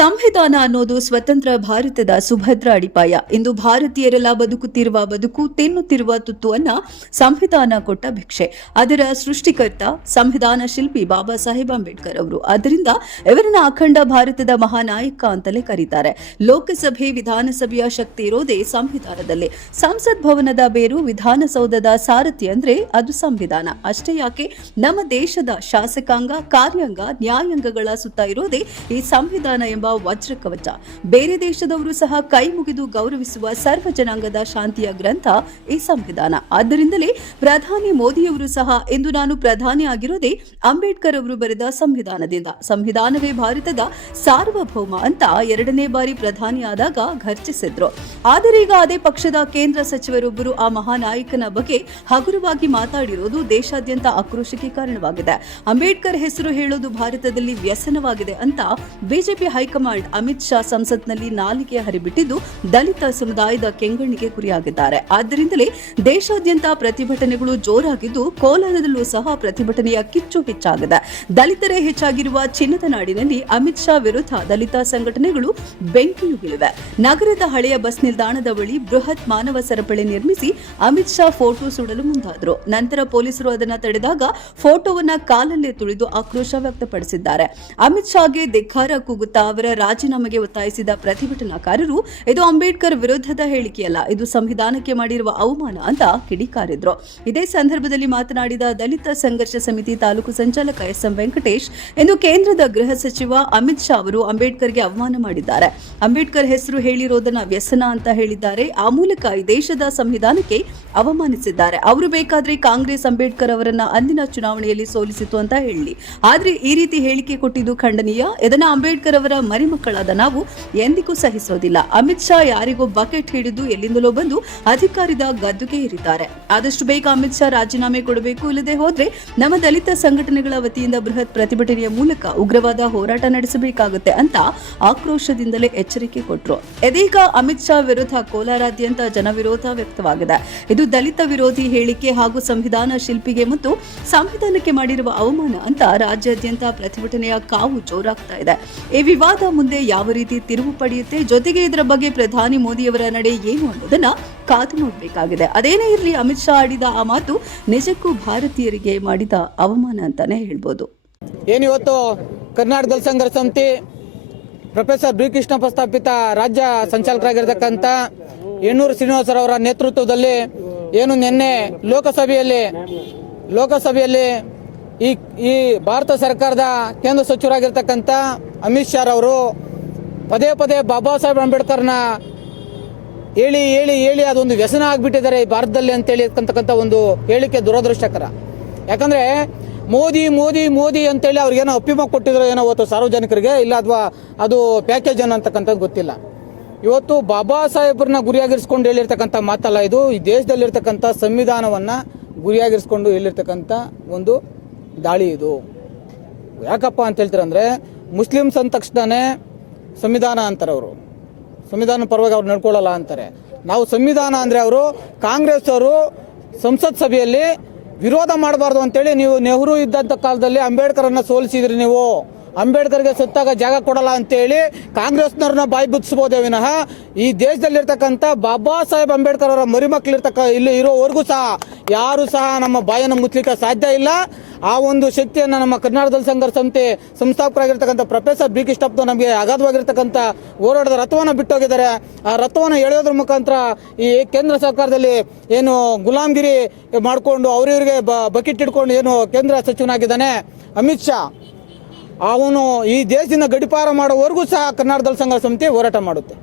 ಸಂವಿಧಾನ ಅನ್ನೋದು ಸ್ವತಂತ್ರ ಭಾರತದ ಸುಭದ್ರ ಅಡಿಪಾಯ. ಇಂದು ಭಾರತೀಯರೆಲ್ಲ ಬದುಕುತ್ತಿರುವ ಬದುಕು, ತಿನ್ನುತ್ತಿರುವ ತುತ್ತುವನ್ನ ಸಂವಿಧಾನ ಕೊಟ್ಟ ಭಿಕ್ಷೆ. ಅದರ ಸೃಷ್ಟಿಕರ್ತ ಸಂವಿಧಾನ ಶಿಲ್ಪಿ ಬಾಬಾ ಸಾಹೇಬ್ ಅಂಬೇಡ್ಕರ್ ಅವರು. ಆದ್ದರಿಂದ ಇವರನ್ನ ಅಖಂಡ ಭಾರತದ ಮಹಾನಾಯಕ ಅಂತಲೇ ಕರೀತಾರೆ. ಲೋಕಸಭೆ ವಿಧಾನಸಭೆಯ ಶಕ್ತಿ ಇರೋದೇ ಸಂವಿಧಾನದಲ್ಲಿ. ಸಂಸತ್ ಭವನದ ಬೇರು ವಿಧಾನಸೌಧದ ಸಾರಥಿ ಅಂದ್ರೆ ಅದು ಸಂವಿಧಾನ. ಅಷ್ಟೇ ಯಾಕೆ, ನಮ್ಮ ದೇಶದ ಶಾಸಕಾಂಗ, ಕಾರ್ಯಾಂಗ, ನ್ಯಾಯಾಂಗಗಳ ಸುತ್ತ ಇರೋದೇ ಈ ಸಂವಿಧಾನ ಎಂಬ ವಜ್ರ ಕವಚ. ಬೇರೆ ದೇಶದವರು ಸಹ ಕೈ ಮುಗಿದು ಗೌರವಿಸುವ ಸರ್ವ ಜನಾಂಗದ ಶಾಂತಿಯ ಗ್ರಂಥ ಈ ಸಂವಿಧಾನ. ಆದ್ದರಿಂದಲೇ ಪ್ರಧಾನಿ ಮೋದಿಯವರು ಸಹ ಇಂದು ನಾನು ಪ್ರಧಾನಿ ಆಗಿರೋದೇ ಅಂಬೇಡ್ಕರ್ ಅವರು ಬರೆದ ಸಂವಿಧಾನದಿಂದ. ಸಂವಿಧಾನವೇ ಭಾರತದ ಸಾರ್ವಭೌಮ ಅಂತ 2ನೇ ಬಾರಿ ಪ್ರಧಾನಿ ಆದಾಗ ಘರ್ಜಿಸಿದ್ರು. ಆದರೆ ಈಗ ಅದೇ ಪಕ್ಷದ ಕೇಂದ್ರ ಸಚಿವರೊಬ್ಬರು ಆ ಮಹಾನಾಯಕನ ಬಗ್ಗೆ ಹಗುರವಾಗಿ ಮಾತಾಡಿರೋದು ದೇಶಾದ್ಯಂತ ಆಕ್ರೋಶಕ್ಕೆ ಕಾರಣವಾಗಿದೆ. ಅಂಬೇಡ್ಕರ್ ಹೆಸರು ಹೇಳೋದು ಭಾರತದಲ್ಲಿ ವ್ಯಸನವಾಗಿದೆ ಅಂತ ಬಿಜೆಪಿ ಹೈಕಮಾಂಡ್ ಅಮಿತ್ ಶಾ ಸಂಸತ್ನಲ್ಲಿ ನಾಲಿಗೆ ಹರಿಬಿಟ್ಟಿದ್ದು ದಲಿತ ಸಮುದಾಯದ ಕೆಂಗಣ್ಣಿಗೆ ಗುರಿಯಾಗಿದ್ದಾರೆ. ಆದ್ದರಿಂದಲೇ ದೇಶಾದ್ಯಂತ ಪ್ರತಿಭಟನೆಗಳು ಜೋರಾಗಿದ್ದು ಕೋಲಾರದಲ್ಲೂ ಸಹ ಪ್ರತಿಭಟನೆಯ ಕಿಚ್ಚು ಹೆಚ್ಚಾಗಿದೆ. ದಲಿತರೇ ಹೆಚ್ಚಾಗಿರುವ ಚಿನ್ನದ ನಾಡಿನಲ್ಲಿ ಅಮಿತ್ ಶಾ ವಿರುದ್ಧ ದಲಿತ ಸಂಘಟನೆಗಳು ಬೆಂಕಿಯುಗಿಳಿವೆ. ನಗರದ ಹಳೆಯ ಬಸ್ ನಿಲ್ದಾಣದ ಬಳಿ ಬೃಹತ್ ಮಾನವ ಸರಪಳಿ ನಿರ್ಮಿಸಿ ಅಮಿತ್ ಶಾ ಫೋಟೋ ಸುಡಲು ಮುಂದಾದರು. ನಂತರ ಪೊಲೀಸರು ಅದನ್ನು ತಡೆದಾಗ ಫೋಟೋವನ್ನ ಕಾಲಲ್ಲೇ ತುಳಿದು ಆಕ್ರೋಶ ವ್ಯಕ್ತಪಡಿಸಿದ್ದಾರೆ. ಅಮಿತ್ ಶಾಗೆ ಧಿಕ್ಕಾರ ಕೂಗುತ್ತಾ ಅವರ ರಾಜೀನಾಮೆಗೆ ಒತ್ತಾಯಿಸಿದ ಪ್ರತಿಭಟನಾಕಾರರು, ಇದು ಅಂಬೇಡ್ಕರ್ ವಿರುದ್ಧದ ಹೇಳಿಕೆಯಲ್ಲ, ಇದು ಸಂವಿಧಾನಕ್ಕೆ ಮಾಡಿರುವ ಅವಮಾನ ಅಂತ ಕಿಡಿಕಾರಿದ್ರು. ಇದೇ ಸಂದರ್ಭದಲ್ಲಿ ಮಾತನಾಡಿದ ದಲಿತ ಸಂಘರ್ಷ ಸಮಿತಿ ತಾಲೂಕು ಸಂಚಾಲಕ ಎಸ್.ಎಂ. ವೆಂಕಟೇಶ್, ಇಂದು ಕೇಂದ್ರದ ಗೃಹ ಸಚಿವ ಅಮಿತ್ ಶಾ ಅವರು ಅಂಬೇಡ್ಕರ್ಗೆ ಅವಮಾನ ಮಾಡಿದ್ದಾರೆ. ಅಂಬೇಡ್ಕರ್ ಹೆಸರು ಹೇಳಿರೋದನ್ನ ವ್ಯಸನ ಅಂತ ಹೇಳಿದ್ದಾರೆ. ಆ ಮೂಲಕ ಈ ದೇಶದ ಸಂವಿಧಾನಕ್ಕೆ ಅವಮಾನಿಸಿದ್ದಾರೆ. ಅವರು ಬೇಕಾದ್ರೆ ಕಾಂಗ್ರೆಸ್ ಅಂಬೇಡ್ಕರ್ ಅವರನ್ನ ಅಂದಿನ ಚುನಾವಣೆಯಲ್ಲಿ ಸೋಲಿಸಿತು ಅಂತ ಹೇಳಿ, ಆದ್ರೆ ಈ ರೀತಿ ಹೇಳಿಕೆ ಕೊಟ್ಟಿದ್ದು ಖಂಡನೀಯ. ಇದನ್ನ ಅಂಬೇಡ್ಕರ್ ಅವರ ಮರಿಮಕ್ಕಳಾದ ನಾವು ಎಂದಿಗೂ ಸಹಿಸೋದಿಲ್ಲ. ಅಮಿತ್ ಶಾ ಯಾರಿಗೂ ಬಕೆಟ್ ಹಿಡಿದು ಎಲ್ಲಿಂದಲೋ ಬಂದು ಅಧಿಕಾರದ ಗದ್ದುಗೆ ಏರಿದ್ದಾರೆ. ಆದಷ್ಟು ಬೇಗ ಅಮಿತ್ ಶಾ ರಾಜೀನಾಮೆ ಕೊಡಬೇಕು, ಇಲ್ಲದೆ ಹೋದ್ರೆ ನಮ್ಮ ದಲಿತ ಸಂಘಟನೆಗಳ ವತಿಯಿಂದ ಬೃಹತ್ ಪ್ರತಿಭಟನೆಯ ಮೂಲಕ ಉಗ್ರವಾದ ಹೋರಾಟ ನಡೆಸಬೇಕಾಗುತ್ತೆ ಅಂತ ಆಕ್ರೋಶದಿಂದಲೇ ಎಚ್ಚರಿಕೆ ಕೊಟ್ಟರು. ಇದೀಗ ಅಮಿತ್ ಶಾ ವಿರುದ್ಧ ಕೋಲಾರಾದ್ಯಂತ ಜನವಿರೋಧ ವ್ಯಕ್ತವಾಗಿದೆ. ಇದು ದಲಿತ ವಿರೋಧಿ ಹೇಳಿಕೆ ಹಾಗೂ ಸಂವಿಧಾನ ಶಿಲ್ಪಿಗೆ ಮತ್ತು ಸಂವಿಧಾನಕ್ಕೆ ಮಾಡಿರುವ ಅವಮಾನ ಅಂತ ರಾಜ್ಯಾದ್ಯಂತ ಪ್ರತಿಭಟನೆಯ ಕಾವು ಜೋರಾಗ್ತಾ ಇದೆ. ಈ ವಿವಾದ ಮುಂದೆ ಯಾವ ರೀತಿ ತಿರುವು ಪಡೆಯುತ್ತೆ, ಜೊತೆಗೆ ಇದರ ಬಗ್ಗೆ ಪ್ರಧಾನಿ ಮೋದಿಯವರ ನಡೆ ಏನು ಅನ್ನೋದನ್ನ ಕಾದು ನೋಡಬೇಕಾಗಿದೆ. ಅದೇನೇ ಇರಲಿ, ಅಮಿತ್ ಶಾ ಆಡಿದ ಆ ಮಾತು ನಿಜಕ್ಕೂ ಭಾರತೀಯರಿಗೆ ಮಾಡಿದ ಅವಮಾನ ಅಂತಾನೆ ಹೇಳ್ಬೋದು. ಏನಿವತ್ತು ಕರ್ನಾಟಕ ದಲಿತ ಸಂಘರ್ಷ ಸಮಿತಿ ಪ್ರೊಫೆಸರ್ ಬಿ ಕೃಷ್ಣಪ್ಪ ಸ್ಥಾಪಿತ ರಾಜ್ಯ ಸಂಚಾಲಕರಾಗಿರ್ತಕ್ಕಂಥ ಯಣ್ಣೂರು ಶ್ರೀನಿವಾಸರವರ ನೇತೃತ್ವದಲ್ಲಿ ಏನು ನಿನ್ನೆ ಲೋಕಸಭೆಯಲ್ಲಿ ಈ ಭಾರತ ಸರ್ಕಾರದ ಕೇಂದ್ರ ಸಚಿವರಾಗಿರ್ತಕ್ಕಂಥ ಅಮಿತ್ ಶಾ ಅವರು ಪದೇ ಪದೇ ಬಾಬಾ ಸಾಹೇಬ್ ಅಂಬೇಡ್ಕರ್ನ ಹೇಳಿ ಅದೊಂದು ವ್ಯಸನ ಆಗಿಬಿಟ್ಟಿದ್ದಾರೆ ಈ ಭಾರತದಲ್ಲಿ ಅಂತೇಳಿ ಅಂತಕ್ಕಂಥ ಒಂದು ಹೇಳಿಕೆ ದುರದೃಷ್ಟಕರ. ಯಾಕಂದ್ರೆ ಮೋದಿ ಅಂತೇಳಿ ಅವ್ರಿಗೇನೋ ಅಪ್ಪಿಮ ಕೊಟ್ಟಿದ್ರು ಏನೋ ಇವತ್ತು ಸಾರ್ವಜನಿಕರಿಗೆ, ಇಲ್ಲ ಅಥವಾ ಅದು ಪ್ಯಾಕೇಜ್ ಅನ್ನೋಂತಕ್ಕಂಥದ್ದು ಗೊತ್ತಿಲ್ಲ. ಇವತ್ತು ಬಾಬಾ ಸಾಹೇಬ್ರನ್ನ ಗುರಿಯಾಗಿರಿಸ್ಕೊಂಡು ಹೇಳಿರ್ತಕ್ಕಂಥ ಮಾತಲ್ಲ ಇದು. ಈ ದೇಶದಲ್ಲಿರ್ತಕ್ಕಂಥ ಸಂವಿಧಾನವನ್ನ ಗುರಿಯಾಗಿರಿಸ್ಕೊಂಡು ಹೇಳಿರ್ತಕ್ಕಂಥ ಒಂದು ದಾಳಿ ಇದು. ಯಾಕಪ್ಪ ಅಂತ ಹೇಳ್ತೀರಂದ್ರೆ, ಮುಸ್ಲಿಮ್ಸ್ ಅಂದ ತಕ್ಷಣನೇ ಸಂವಿಧಾನ ಅಂತಾರೆ ಅವರು, ಸಂವಿಧಾನ ಪರವಾಗಿ ಅವ್ರು ನಡ್ಕೊಳ್ಳಲ್ಲ ಅಂತಾರೆ. ನಾವು ಸಂವಿಧಾನ ಅಂದ್ರೆ ಅವರು ಕಾಂಗ್ರೆಸ್ ಅವರು ಸಂಸತ್ ಸಭೆಯಲ್ಲಿ ವಿರೋಧ ಮಾಡಬಾರ್ದು ಅಂತೇಳಿ, ನೀವು ನೆಹರು ಇದ್ದಂಥ ಕಾಲದಲ್ಲಿ ಅಂಬೇಡ್ಕರ್ನ ಸೋಲಿಸಿದ್ರಿ, ನೀವು ಅಂಬೇಡ್ಕರ್ಗೆ ಸತ್ತಾಗ ಜಾಗ ಕೊಡಲ್ಲ ಅಂತೇಳಿ ಕಾಂಗ್ರೆಸ್ನವ್ರನ್ನ ಬಾಯಿ ಬುಚ್ಚಿಸಬಹುದೇ ವಿನಃ ಈ ದೇಶದಲ್ಲಿರ್ತಕ್ಕಂಥ ಬಾಬಾ ಸಾಹೇಬ್ ಅಂಬೇಡ್ಕರ್ ಅವರ ಮರಿಮಕ್ಳಿರ್ತಕ್ಕ ಇಲ್ಲಿ ಇರೋವರೆಗೂ ಸಹ ಯಾರು ಸಹ ನಮ್ಮ ಬಾಯನ್ನು ಮುಚ್ಚಲಿಕ್ಕೆ ಸಾಧ್ಯ ಇಲ್ಲ. ಆ ಒಂದು ಶಕ್ತಿಯನ್ನು ನಮ್ಮ ಕರ್ನಾಟಕ ದಲಿತ ಸಂಘರ್ಷ ಸಮಿತಿ ಸಂಸ್ಥಾಪಕರಾಗಿರ್ತಕ್ಕಂಥ ಪ್ರೊಫೆಸರ್ ಬಿ ಕೃಷ್ಣಪ್ಪ ನಮಗೆ ಅಗಾಧವಾಗಿರ್ತಕ್ಕಂಥ ಹೋರಾಟದ ರಥವನ್ನು ಬಿಟ್ಟೋಗಿದ್ದಾರೆ. ಆ ರಥವನ್ನು ಎಳೆಯೋದ್ರ ಮುಖಾಂತರ ಈ ಕೇಂದ್ರ ಸರ್ಕಾರದಲ್ಲಿ ಏನು ಗುಲಾಮ್ಗಿರಿ ಮಾಡಿಕೊಂಡು ಅವ್ರಿಗೆ ಬಕೆಟ್ ಹಿಡ್ಕೊಂಡು ಏನು ಕೇಂದ್ರ ಸಚಿವನಾಗಿದ್ದಾನೆ ಅಮಿತ್ ಶಾ, ಅವನು ಈ ದೇಶದಿಂದ ಗಡಿಪಾರ ಮಾಡೋವರೆಗೂ ಸಹ ಕರ್ನಾಟಕ ದಲಿತ ಸಂಘರ್ಷ ಸಮಿತಿ ಹೋರಾಟ ಮಾಡುತ್ತೆ.